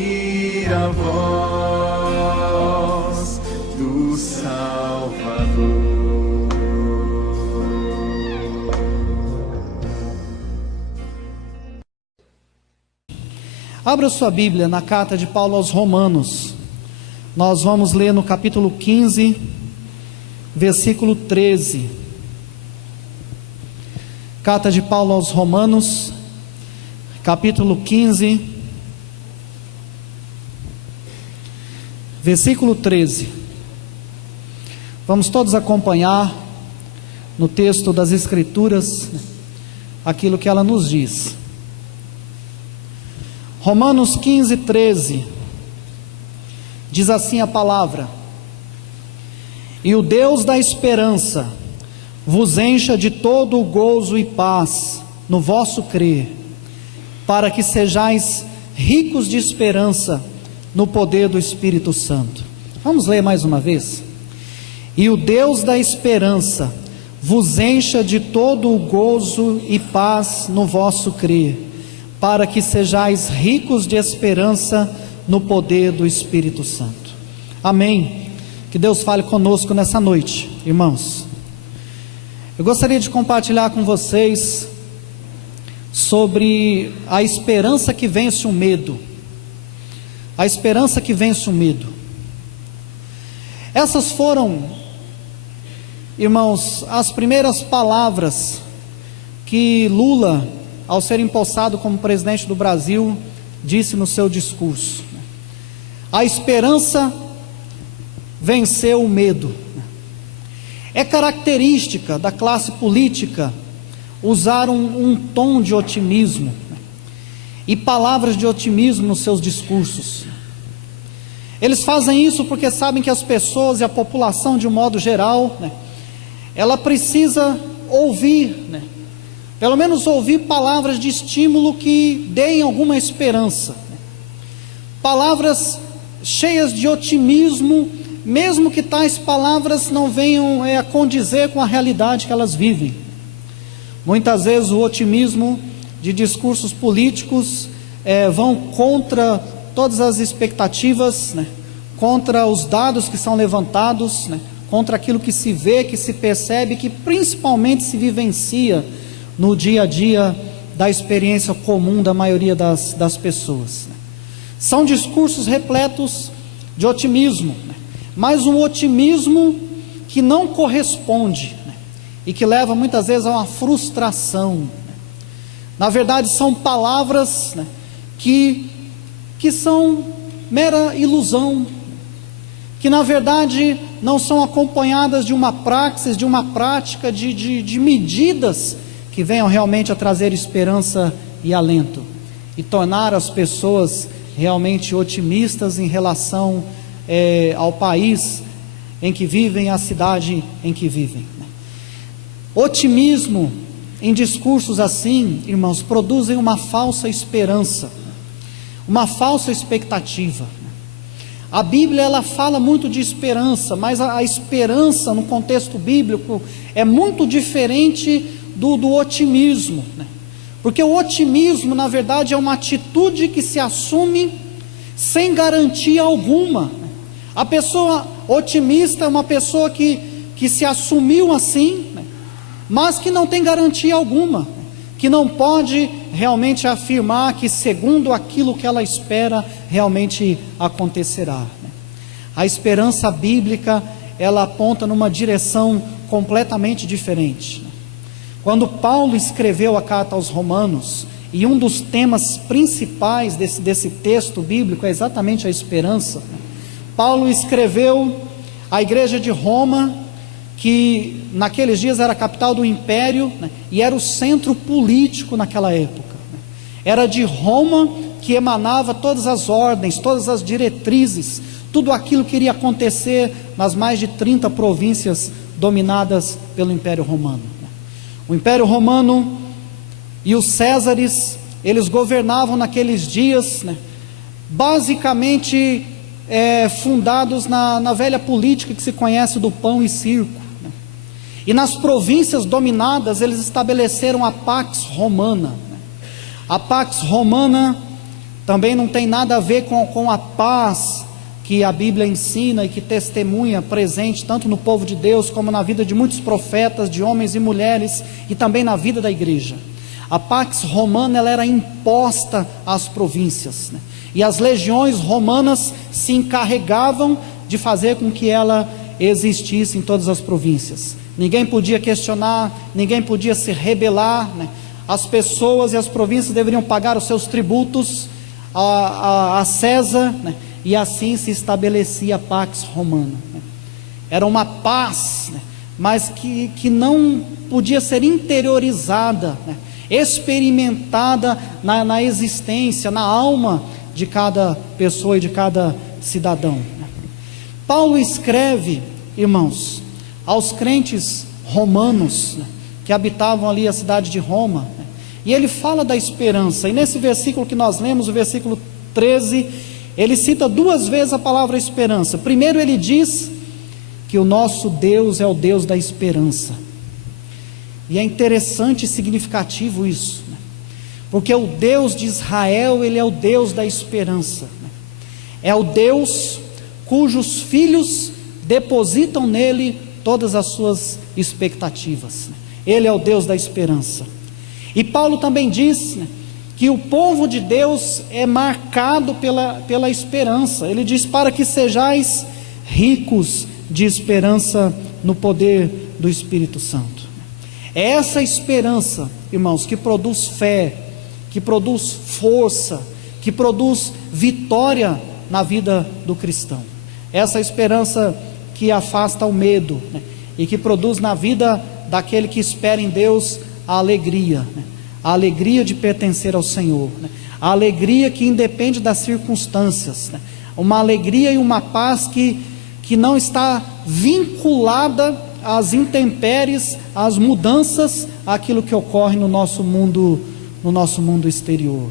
ouvir a voz do Salvador. Abra sua Bíblia na carta de Paulo aos Romanos. Nós vamos ler no capítulo 15, versículo 13. Carta de Paulo aos Romanos, capítulo 15, versículo 13. Vamos todos acompanhar no texto das Escrituras aquilo que ela nos diz. Romanos 15, 13, diz assim a palavra: e o Deus da esperança vos encha de todo o gozo e paz no vosso crer, para que sejais ricos de esperança no poder do Espírito Santo. Vamos ler mais uma vez. E o Deus da esperança vos encha de todo o gozo e paz no vosso crer, para que sejais ricos de esperança no poder do Espírito Santo. Amém. Que Deus fale conosco nessa noite, irmãos. Eu gostaria de compartilhar com vocês sobre a esperança que vence o medo. A esperança que vence o medo. Essas foram, irmãos, as primeiras palavras que Lula, ao ser empossado como presidente do Brasil, disse no seu discurso. A esperança venceu o medo. É característica da classe política usar um tom de otimismo e palavras de otimismo nos seus discursos. Eles fazem isso porque sabem que as pessoas e a população, de um modo geral, ela precisa ouvir, pelo menos ouvir palavras de estímulo que deem alguma esperança, palavras cheias de otimismo, mesmo que tais palavras não venham a condizer com a realidade que elas vivem. Muitas vezes o otimismo de discursos políticos vão contra todas as expectativas, contra os dados que são levantados, contra aquilo que se vê, que se percebe, que principalmente se vivencia no dia a dia da experiência comum da maioria das pessoas. São discursos repletos de otimismo, mas um otimismo que não corresponde, e que leva muitas vezes a uma frustração. Na verdade, são palavras que são mera ilusão, que na verdade não são acompanhadas de uma praxis, de uma prática, de medidas que venham realmente a trazer esperança e alento, e tornar as pessoas realmente otimistas em relação ao país em que vivem, à cidade em que vivem. Otimismo em discursos assim, irmãos, produzem uma falsa esperança, uma falsa expectativa. A Bíblia, ela fala muito de esperança, mas a esperança no contexto bíblico é muito diferente do otimismo, porque o otimismo, na verdade, é uma atitude que se assume sem garantia alguma. A pessoa otimista é uma pessoa que se assumiu assim, mas que não tem garantia alguma, que não pode realmente afirmar que segundo aquilo que ela espera, realmente acontecerá. A esperança bíblica, ela aponta numa direção completamente diferente. Quando Paulo escreveu a carta aos Romanos, e um dos temas principais desse texto bíblico é exatamente a esperança, Paulo escreveu à igreja de Roma, que naqueles dias era a capital do império, e era o centro político naquela época. Era de Roma que emanava todas as ordens, todas as diretrizes, tudo aquilo que iria acontecer nas mais de 30 províncias dominadas pelo Império Romano. O Império Romano e os Césares, eles governavam naqueles dias, basicamente fundados na velha política que se conhece do pão e circo. E nas províncias dominadas, eles estabeleceram a Pax Romana. A Pax Romana também não tem nada a ver com a paz que a Bíblia ensina e que testemunha presente tanto no povo de Deus como na vida de muitos profetas, de homens e mulheres, e também na vida da igreja. A Pax Romana, ela era imposta às províncias, né? E as legiões romanas se encarregavam de fazer com que ela existisse em todas as províncias. Ninguém podia questionar, ninguém podia se rebelar, né? As pessoas e as províncias deveriam pagar os seus tributos a César, né? E assim se estabelecia a Pax Romana, né? Era uma paz, né? Mas que não podia ser interiorizada, né? Experimentada na existência, na alma de cada pessoa e de cada cidadão, né? Paulo escreve, irmãos, aos crentes romanos, né, que habitavam ali a cidade de Roma, né, e ele fala da esperança. E nesse versículo que nós lemos, o versículo 13, ele cita 2 vezes a palavra esperança. Primeiro ele diz que o nosso Deus é o Deus da esperança. E é interessante e significativo isso, né? Porque o Deus de Israel, ele é o Deus da esperança, né? É o Deus cujos filhos depositam nele todas as suas expectativas, né? Ele é o Deus da esperança. E Paulo também diz, né, que o povo de Deus é marcado pela esperança. Ele diz: para que sejais ricos de esperança no poder do Espírito Santo. É essa esperança, irmãos, que produz fé, que produz força, que produz vitória na vida do cristão. Essa esperança que afasta o medo, né, e que produz na vida daquele que espera em Deus a alegria, né, a alegria de pertencer ao Senhor, né, a alegria que independe das circunstâncias, né, uma alegria e uma paz que não está vinculada às intempéries, às mudanças, àquilo que ocorre no nosso mundo exterior.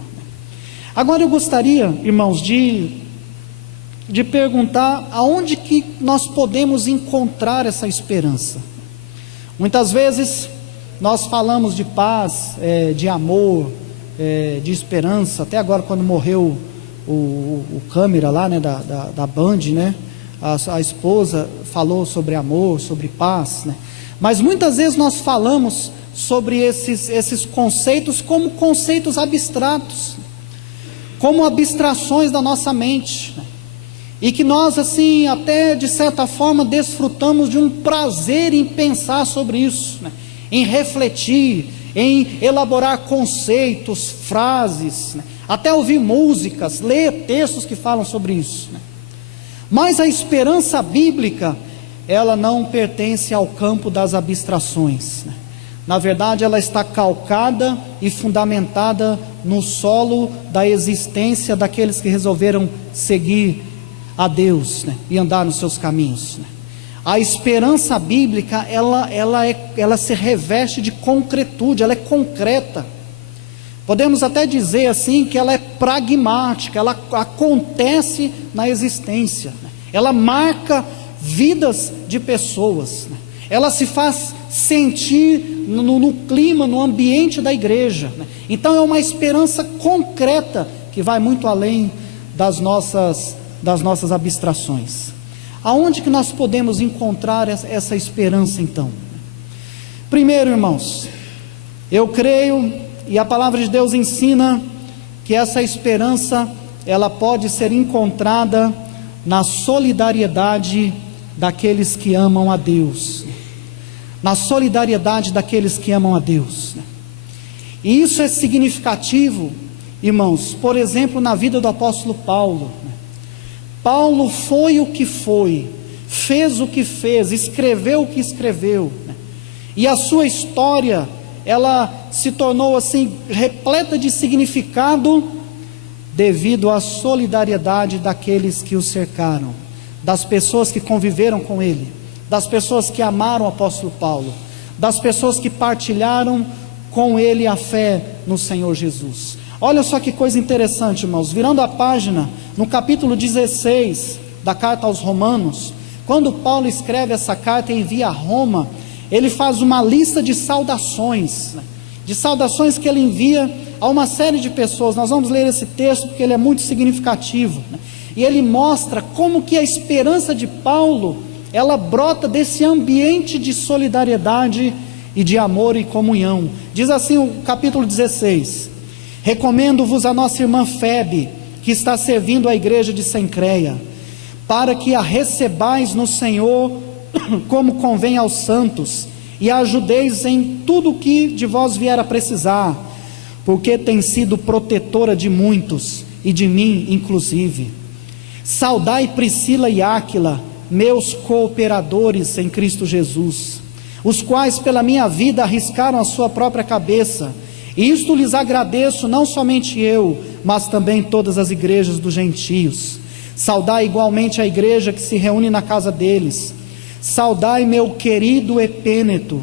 Agora eu gostaria, irmãos, de perguntar aonde que nós podemos encontrar essa esperança. Muitas vezes nós falamos de paz, de amor, de esperança. Até agora, quando morreu o câmera lá, né, da Band, né, a esposa falou sobre amor, sobre paz, né? Mas muitas vezes nós falamos sobre esses conceitos como conceitos abstratos, como abstrações da nossa mente, né? E que nós, assim, até de certa forma desfrutamos de um prazer em pensar sobre isso, né? Em refletir, em elaborar conceitos, frases, né? Até ouvir músicas, ler textos que falam sobre isso, né? Mas a esperança bíblica, ela não pertence ao campo das abstrações, né? Na verdade, ela está calcada e fundamentada no solo da existência daqueles que resolveram seguir a Deus, né, e andar nos seus caminhos, né? A esperança bíblica, ela se reveste de concretude, ela é concreta. Podemos até dizer assim que ela é pragmática, ela acontece na existência, né? Ela marca vidas de pessoas, né? Ela se faz sentir no clima, no ambiente da igreja, né? Então é uma esperança concreta que vai muito além das nossas abstrações. Aonde que nós podemos encontrar essa esperança então? Primeiro, irmãos, eu creio, e a palavra de Deus ensina, que essa esperança, ela pode ser encontrada na solidariedade daqueles que amam a Deus, na solidariedade daqueles que amam a Deus, né? E isso é significativo, irmãos, por exemplo, na vida do apóstolo Paulo, né? Paulo foi o que foi, fez o que fez, escreveu o que escreveu, né? E a sua história, ela se tornou assim, repleta de significado, devido à solidariedade daqueles que o cercaram, das pessoas que conviveram com ele, das pessoas que amaram o apóstolo Paulo, das pessoas que partilharam com ele a fé no Senhor Jesus. Olha só que coisa interessante, irmãos, virando a página, no capítulo 16 da carta aos Romanos, quando Paulo escreve essa carta e envia a Roma, ele faz uma lista de saudações, né? De saudações que ele envia a uma série de pessoas. Nós vamos ler esse texto porque ele é muito significativo, né? E ele mostra como que a esperança de Paulo, ela brota desse ambiente de solidariedade e de amor e comunhão. Diz assim o capítulo 16: recomendo-vos a nossa irmã Febe, que está servindo a igreja de Cencreia, para que a recebais no Senhor como convém aos santos, e a ajudeis em tudo o que de vós vier a precisar, porque tem sido protetora de muitos, e de mim inclusive. Saudai Priscila e Áquila, meus cooperadores em Cristo Jesus, os quais pela minha vida arriscaram a sua própria cabeça, e isto lhes agradeço, não somente eu, mas também todas as igrejas dos gentios. Saudai igualmente a igreja que se reúne na casa deles. Saudai meu querido Epêneto,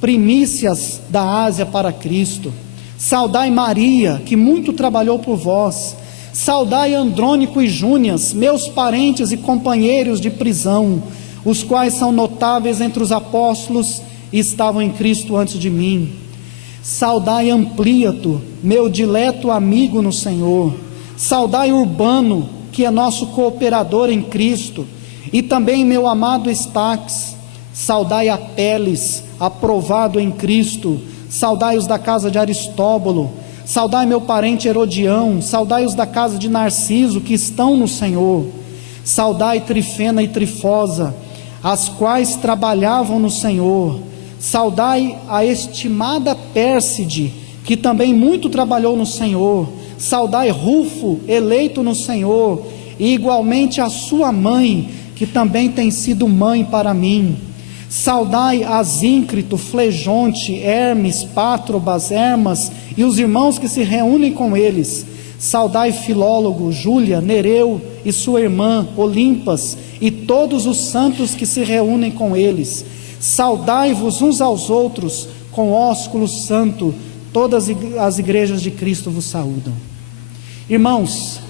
primícias da Ásia para Cristo. Saudai Maria, que muito trabalhou por vós. Saudai Andrônico e Júnias, meus parentes e companheiros de prisão, os quais são notáveis entre os apóstolos e estavam em Cristo antes de mim. Saudai Amplíato, meu dileto amigo no Senhor. Saudai Urbano, que é nosso cooperador em Cristo, e também meu amado Estaques. Saudai Apeles, aprovado em Cristo. Saudai os da casa de Aristóbulo. Saudai meu parente Herodião. Saudai os da casa de Narciso, que estão no Senhor. Saudai Trifena e Trifosa, as quais trabalhavam no Senhor. Saudai a estimada Pérside, que também muito trabalhou no Senhor. Saudai Rufo, eleito no Senhor, e igualmente a sua mãe, que também tem sido mãe para mim. Saudai Asíncrito, Flegonte, Hermes, Pátrobas, Hermas e os irmãos que se reúnem com eles. Saudai Filólogo, Júlia, Nereu e sua irmã, Olimpas, e todos os santos que se reúnem com eles. Saudai-vos uns aos outros com ósculo santo. Todas as igrejas de Cristo vos saúdam. Irmãos,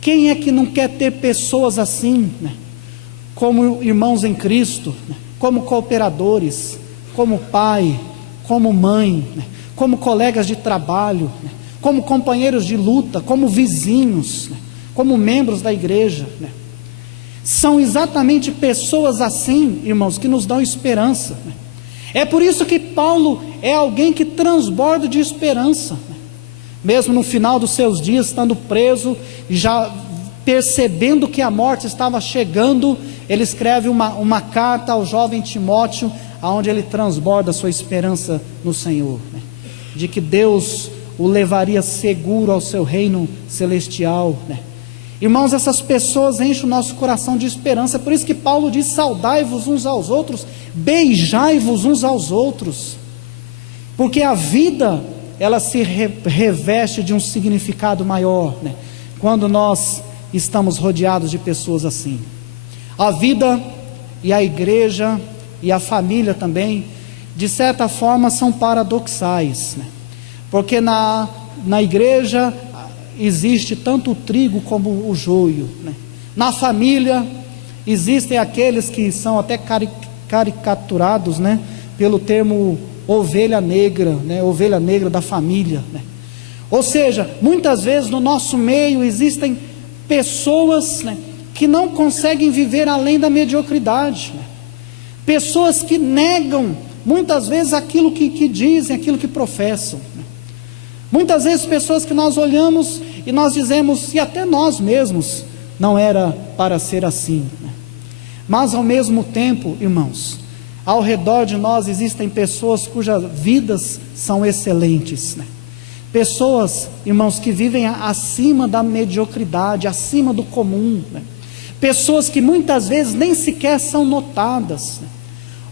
quem é que não quer ter pessoas assim, né? Como irmãos em Cristo, né? Como cooperadores, como pai, como mãe, né? Como colegas de trabalho, né? Como companheiros de luta, como vizinhos, né? Como membros da igreja, né? São exatamente pessoas assim, irmãos, que nos dão esperança, né? É por isso que Paulo é alguém que transborda de esperança, né? Mesmo no final dos seus dias, estando preso, já percebendo que a morte estava chegando, ele escreve uma carta ao jovem Timóteo, onde ele transborda a sua esperança no Senhor, né? De que Deus o levaria seguro ao seu reino celestial, né? Irmãos, essas pessoas enchem o nosso coração de esperança. É por isso que Paulo diz: saudai-vos uns aos outros, beijai-vos uns aos outros, porque a vida, ela se reveste de um significado maior, né? Quando nós estamos rodeados de pessoas assim. A vida e a igreja e a família também, de certa forma, são paradoxais, né? Porque na igreja existe tanto o trigo como o joio, né? Na família existem aqueles que são até caricaturados, né, pelo termo ovelha negra, né? Ovelha negra da família, né? Ou seja, muitas vezes no nosso meio existem pessoas, né, que não conseguem viver além da mediocridade, né? Pessoas que negam muitas vezes aquilo que dizem, aquilo que professam, né? Muitas vezes pessoas que nós olhamos e nós dizemos, e até nós mesmos, não era para ser assim, né? Mas ao mesmo tempo, irmãos, ao redor de nós existem pessoas cujas vidas são excelentes, né? Pessoas, irmãos, que vivem acima da mediocridade, acima do comum, né? Pessoas que muitas vezes nem sequer são notadas, né?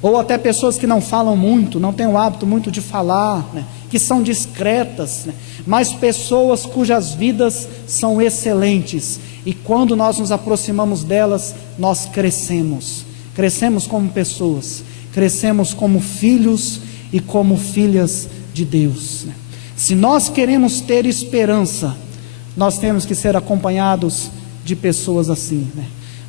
Ou até pessoas que não falam muito, não têm o hábito muito de falar, né? Que são discretas, né? Mas pessoas cujas vidas são excelentes, e quando nós nos aproximamos delas, nós crescemos como pessoas, crescemos como filhos e como filhas de Deus, né? Se nós queremos ter esperança, nós temos que ser acompanhados de pessoas assim, né?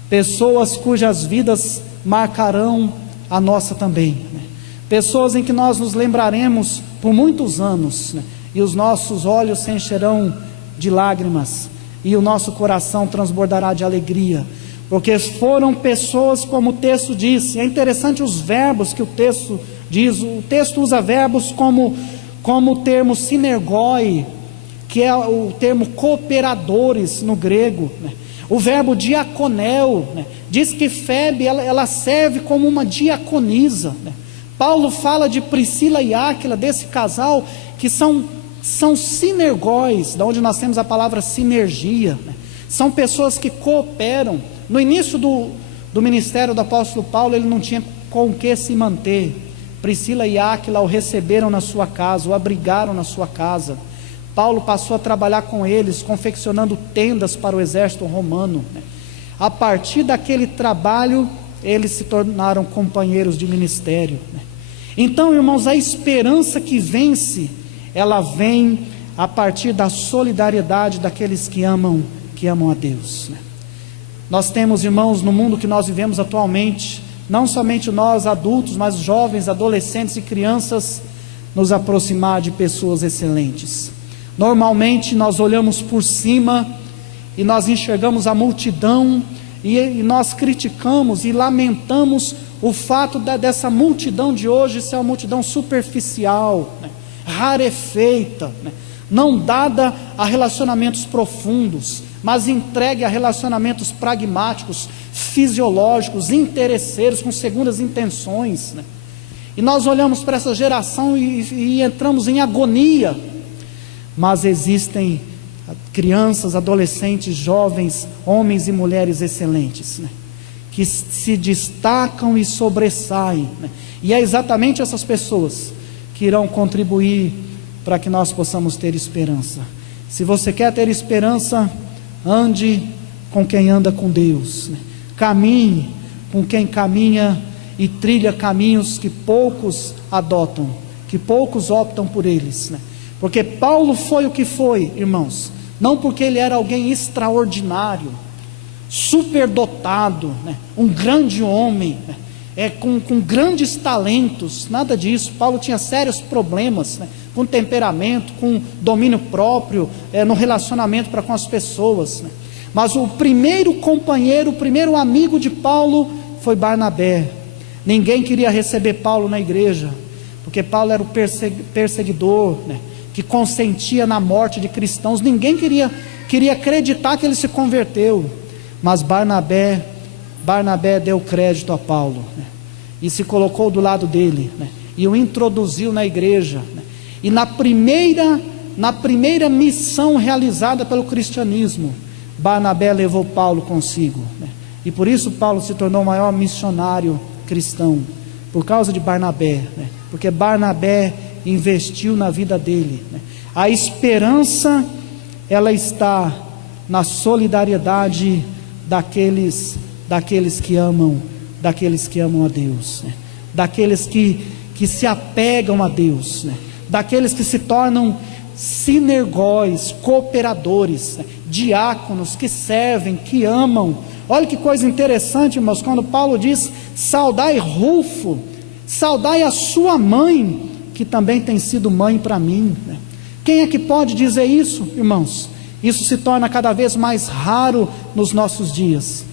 Pessoas cujas vidas marcarão a nossa também, né? Pessoas em que nós nos lembraremos por muitos anos, né? e os nossos olhos se encherão de lágrimas, e o nosso coração transbordará de alegria, porque foram pessoas, como o texto diz. É interessante os verbos que o texto diz. O texto usa verbos como o termo sinergoi, que é o termo cooperadores no grego, né? O verbo diaconel, né? Diz que Febe, ela serve como uma diaconisa, né? Paulo fala de Priscila e Áquila, desse casal, que são sinergóis, da onde nós temos a palavra sinergia, né? São pessoas que cooperam. No início do ministério do apóstolo Paulo, ele não tinha com o que se manter. Priscila e Áquila o receberam na sua casa, o abrigaram na sua casa. Paulo passou a trabalhar com eles, confeccionando tendas para o exército romano, né? A partir daquele trabalho, eles se tornaram companheiros de ministério, né? Então, irmãos, a esperança que vence, ela vem a partir da solidariedade daqueles que amam a Deus, né? Nós temos, irmãos, no mundo que nós vivemos atualmente, não somente nós adultos, mas jovens, adolescentes e crianças, nos aproximar de pessoas excelentes. Normalmente nós olhamos por cima e nós enxergamos a multidão e nós criticamos e lamentamos o fato dessa multidão de hoje ser uma multidão superficial, né? Rarefeita, né? Não dada a relacionamentos profundos, mas entregue a relacionamentos pragmáticos, fisiológicos, interesseiros, com segundas intenções, né? E nós olhamos para essa geração e entramos em agonia. Mas existem crianças, adolescentes, jovens, homens e mulheres excelentes, né? Que se destacam e sobressaem, né? E é exatamente essas pessoas que irão contribuir para que nós possamos ter esperança. Se você quer ter esperança, ande com quem anda com Deus, né? Caminhe com quem caminha e trilha caminhos que poucos adotam, que poucos optam por eles, né? Porque Paulo foi o que foi, irmãos, não porque ele era alguém extraordinário, superdotado, né? Um grande homem, né? Com grandes talentos, nada disso. Paulo tinha sérios problemas, né? Com temperamento, com domínio próprio, no relacionamento para com as pessoas, né? Mas o primeiro companheiro, o primeiro amigo de Paulo foi Barnabé. Ninguém queria receber Paulo na igreja, porque Paulo era o perseguidor, né? Que consentia na morte de cristãos. Ninguém queria acreditar que ele se converteu, mas Barnabé deu crédito a Paulo, né? E se colocou do lado dele, né? E o introduziu na igreja, né? E na primeira missão realizada pelo cristianismo, Barnabé levou Paulo consigo, né? E por isso Paulo se tornou o maior missionário cristão, por causa de Barnabé, né? Porque Barnabé investiu na vida dele, né? A esperança, ela está na solidariedade daqueles que amam a Deus, né? Daqueles que se apegam a Deus, né? Daqueles que se tornam sinergóis, cooperadores, né? Diáconos que servem, que amam. Olha que coisa interessante, irmãos, quando Paulo diz: saudai Rufo, saudai a sua mãe, que também tem sido mãe para mim, né? Quem é que pode dizer isso, irmãos? Isso se torna cada vez mais raro nos nossos dias,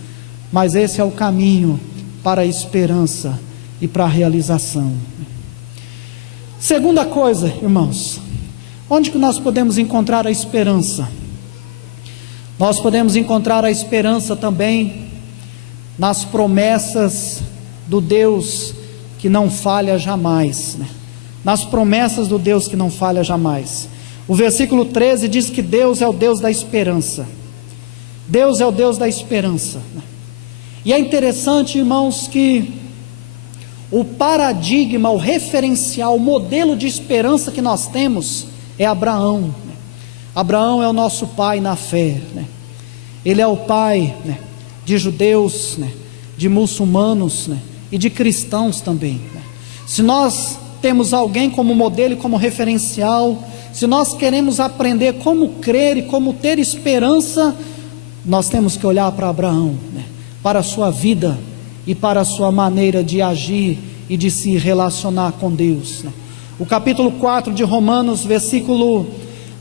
mas esse é o caminho para a esperança e para a realização. Segunda coisa, irmãos, onde que nós podemos encontrar a esperança? Nós podemos encontrar a esperança também nas promessas do Deus que não falha jamais, né? Nas promessas do Deus que não falha jamais. O versículo 13 diz que Deus é o Deus da esperança. Deus é o Deus da esperança, né? E é interessante, irmãos, que o paradigma, o referencial, o modelo de esperança que nós temos é Abraão, né? Abraão é o nosso pai na fé, né? Ele é o pai, né, de judeus, né, de muçulmanos, né, e de cristãos também, né? Se nós temos alguém como modelo e como referencial, se nós queremos aprender como crer e como ter esperança, nós temos que olhar para Abraão, né, para a sua vida e para a sua maneira de agir e de se relacionar com Deus, né? O capítulo 4 de Romanos, versículo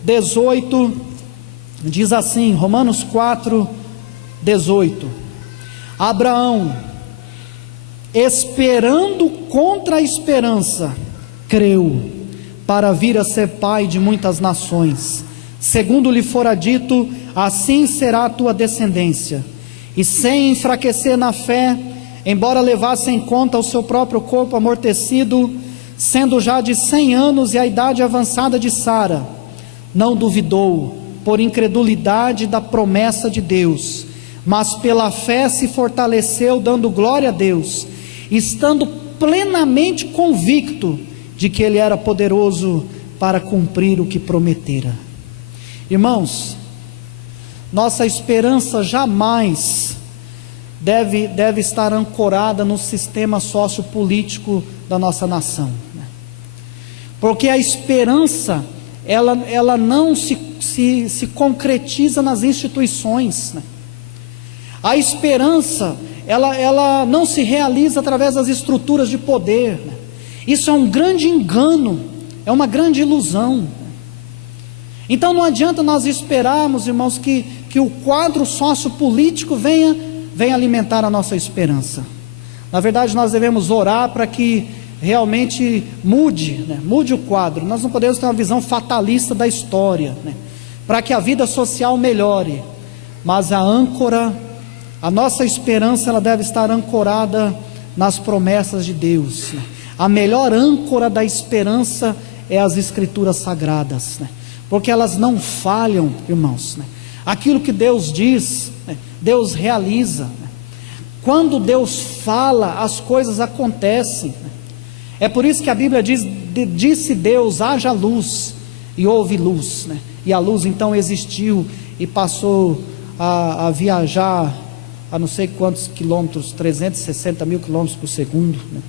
18, diz assim, Romanos 4, 18: Abraão, esperando contra a esperança, creu, para vir a ser pai de muitas nações, segundo lhe fora dito, assim será a tua descendência. E sem enfraquecer na fé, embora levasse em conta o seu próprio corpo amortecido, sendo já de 100 anos e a idade avançada de Sara, não duvidou, por incredulidade, da promessa de Deus, mas pela fé se fortaleceu, dando glória a Deus, estando plenamente convicto de que Ele era poderoso para cumprir o que prometera. Irmãos, nossa esperança jamais deve estar ancorada no sistema sociopolítico da nossa nação, né? Porque a esperança, ela não se concretiza nas instituições, né? A esperança, ela não se realiza através das estruturas de poder, né? Isso é um grande engano, é uma grande ilusão. Então não adianta nós esperarmos, irmãos, que o quadro sociopolítico venha alimentar a nossa esperança. Na verdade, nós devemos orar para que realmente mude, né? Mude o quadro. Nós não podemos ter uma visão fatalista da história, né? Para que a vida social melhore, mas a nossa esperança, ela deve estar ancorada nas promessas de Deus, né? A melhor âncora da esperança é as Escrituras Sagradas, né? Porque elas não falham, irmãos, né? Aquilo que Deus diz, né, Deus realiza, né? Quando Deus fala, as coisas acontecem, né? É por isso que a Bíblia diz, disse Deus, haja luz, e houve luz, né? E a luz então existiu e passou a viajar a não sei quantos quilômetros, 360 mil quilômetros por segundo, né?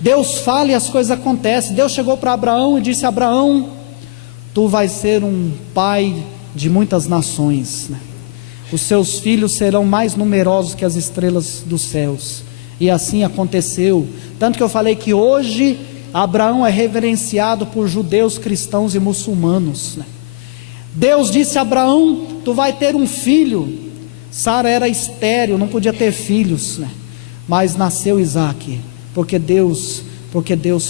Deus fala e as coisas acontecem. Deus chegou para Abraão e disse: Abraão, tu vais ser um pai de muitas nações, né? Os seus filhos serão mais numerosos que as estrelas dos céus. E assim aconteceu. Tanto que eu falei que hoje Abraão é reverenciado por judeus, cristãos e muçulmanos, né? Deus disse a Abraão: tu vai ter um filho. Sara era estéril, não podia ter filhos, né? Mas nasceu Isaque, porque Deus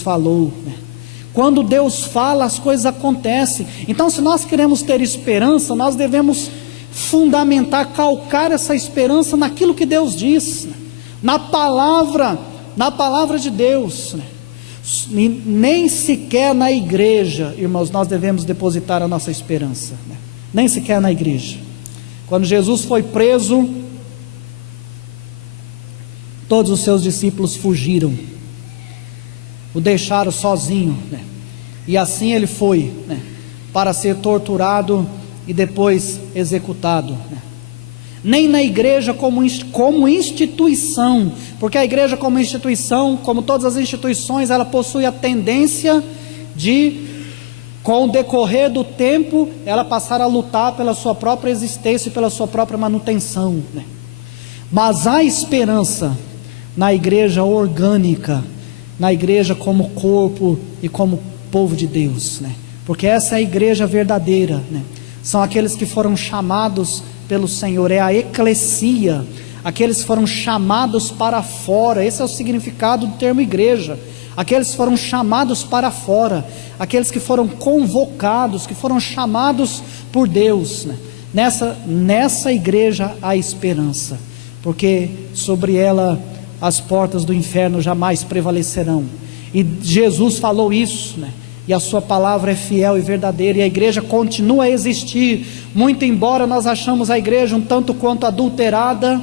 falou, né? Quando Deus fala, as coisas acontecem. Então, se nós queremos ter esperança, nós devemos fundamentar, calcar essa esperança naquilo que Deus diz, né? na palavra de Deus, né? Nem sequer na igreja, irmãos, nós devemos depositar a nossa esperança, né? Nem sequer na igreja. Quando Jesus foi preso, todos os seus discípulos fugiram, o deixaram sozinho, né? E assim ele foi, né, para ser torturado e depois executado, né? Nem na igreja como instituição, porque a igreja como instituição, como todas as instituições, ela possui a tendência de, com o decorrer do tempo, ela passar a lutar pela sua própria existência e pela sua própria manutenção, né? Mas há esperança na igreja orgânica, na igreja como corpo e como povo de Deus, né? Porque essa é a igreja verdadeira, né? São aqueles que foram chamados pelo Senhor, é a eclesia, aqueles que foram chamados para fora. Esse é o significado do termo igreja. Aqueles que foram chamados para fora, aqueles que foram convocados, que foram chamados por Deus, né? Nessa igreja há esperança, porque sobre ela as portas do inferno jamais prevalecerão. E Jesus falou isso, né? E a sua palavra é fiel e verdadeira, e a igreja continua a existir, muito embora nós achamos a igreja um tanto quanto adulterada,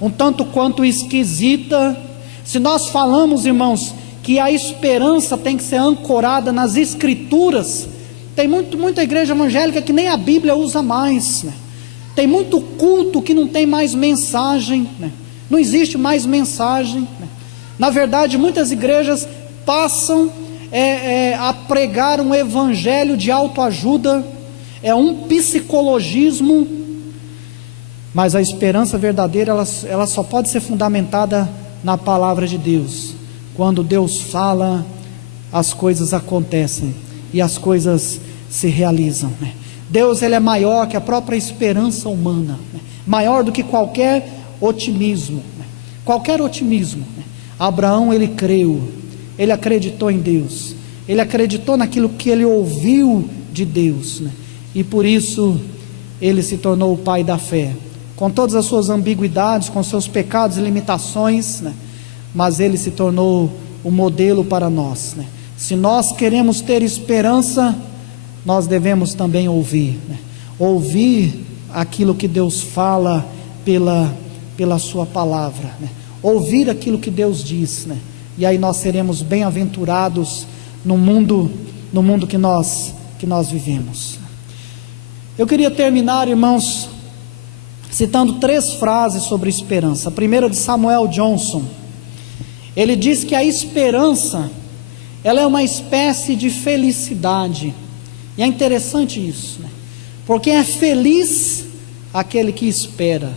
um tanto quanto esquisita. Se nós falamos, irmãos, que a esperança tem que ser ancorada nas Escrituras, tem muita igreja evangélica que nem a Bíblia usa mais, né? Tem muito culto que não tem mais mensagem, né? Não existe mais mensagem, né? Na verdade, muitas igrejas passam a pregar um evangelho de autoajuda, é um psicologismo, mas a esperança verdadeira, ela só pode ser fundamentada na palavra de Deus. Quando Deus fala, as coisas acontecem e as coisas se realizam, né? Deus, Ele é maior que a própria esperança humana, né? Maior do que qualquer otimismo, né? Qualquer otimismo, né? Abraão, ele creu, ele acreditou em Deus, ele acreditou naquilo que ele ouviu de Deus, né? E por isso ele se tornou o pai da fé, com todas as suas ambiguidades, com seus pecados e limitações, né? Mas ele se tornou o modelo para nós, né? Se nós queremos ter esperança, nós devemos também ouvir, né? Ouvir aquilo que Deus fala pela sua palavra, né? Ouvir aquilo que Deus diz, né? E aí nós seremos bem-aventurados no mundo que nós vivemos. Eu queria terminar, irmãos, citando 3 frases sobre esperança. A primeira de Samuel Johnson. Ele diz que a esperança, ela é uma espécie de felicidade. E é interessante isso, né? Porque é feliz aquele que espera,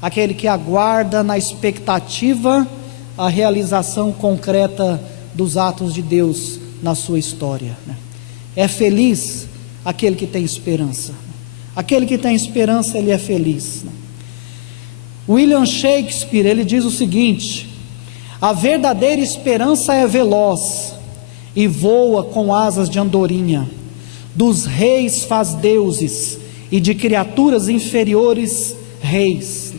aquele que aguarda na expectativa a realização concreta dos atos de Deus na sua história, né? É feliz aquele que tem esperança. Aquele que tem esperança, ele é feliz, né? William Shakespeare, ele diz o seguinte: a verdadeira esperança é veloz e voa com asas de andorinha, dos reis faz deuses e de criaturas inferiores reis.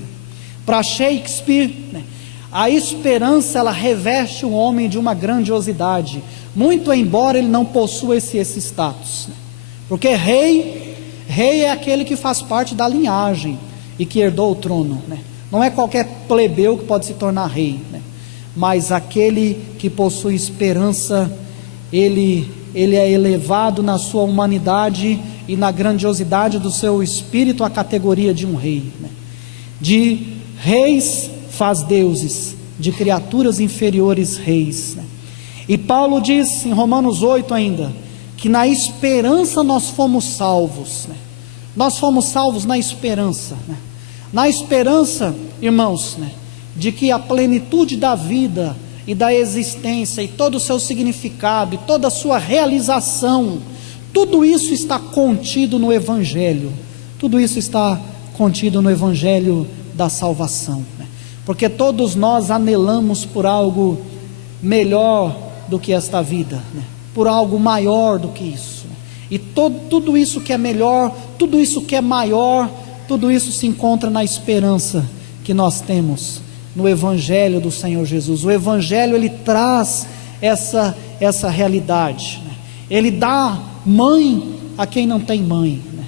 Para Shakespeare, né, a esperança, ela reveste o homem de uma grandiosidade, muito embora ele não possua esse status, né? Porque rei é aquele que faz parte da linhagem e que herdou o trono, né? Não é qualquer plebeu que pode se tornar rei, né? Mas aquele que possui esperança, ele é elevado na sua humanidade e na grandiosidade do seu espírito à categoria de um rei, né? De reis faz deuses, de criaturas inferiores reis, né? E Paulo diz em Romanos 8 ainda, que na esperança nós fomos salvos, né? Nós fomos salvos na esperança, né? Na esperança, irmãos, né, de que a plenitude da vida e da existência e todo o seu significado e toda a sua realização, tudo isso está contido no Evangelho. Tudo isso está contido no Evangelho da salvação, né? Porque todos nós anelamos por algo melhor do que esta vida, né? Por algo maior do que isso, né? E tudo isso que é melhor, tudo isso que é maior, tudo isso se encontra na esperança que nós temos no Evangelho do Senhor Jesus. O Evangelho, ele traz essa realidade, né? Ele dá mãe a quem não tem mãe, né?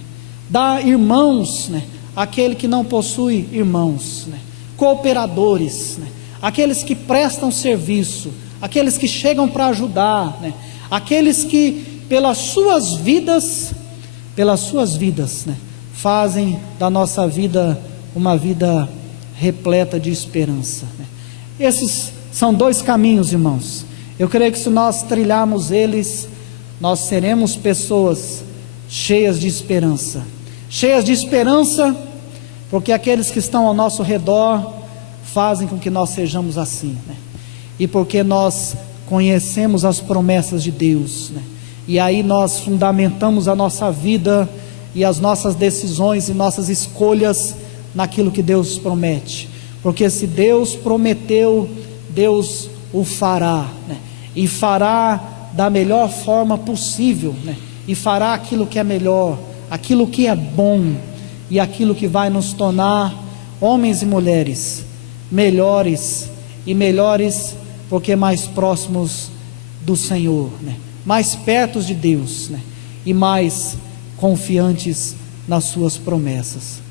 Dá irmãos, né, àquele que não possui irmãos, né? Cooperadores, né, aqueles que prestam serviço, aqueles que chegam para ajudar, né, aqueles que pelas suas vidas, né, fazem da nossa vida uma vida repleta de esperança, né? Esses são 2 caminhos, irmãos. Eu creio que se nós trilharmos eles, nós seremos pessoas cheias de esperança, porque aqueles que estão ao nosso redor fazem com que nós sejamos assim, né? E porque nós conhecemos as promessas de Deus, né? E aí nós fundamentamos a nossa vida e as nossas decisões e nossas escolhas naquilo que Deus promete, porque se Deus prometeu, Deus o fará, né? E fará da melhor forma possível, né? E fará aquilo que é melhor, aquilo que é bom e aquilo que vai nos tornar homens e mulheres melhores, porque mais próximos do Senhor, né? Mais perto de Deus, né? E mais confiantes nas suas promessas.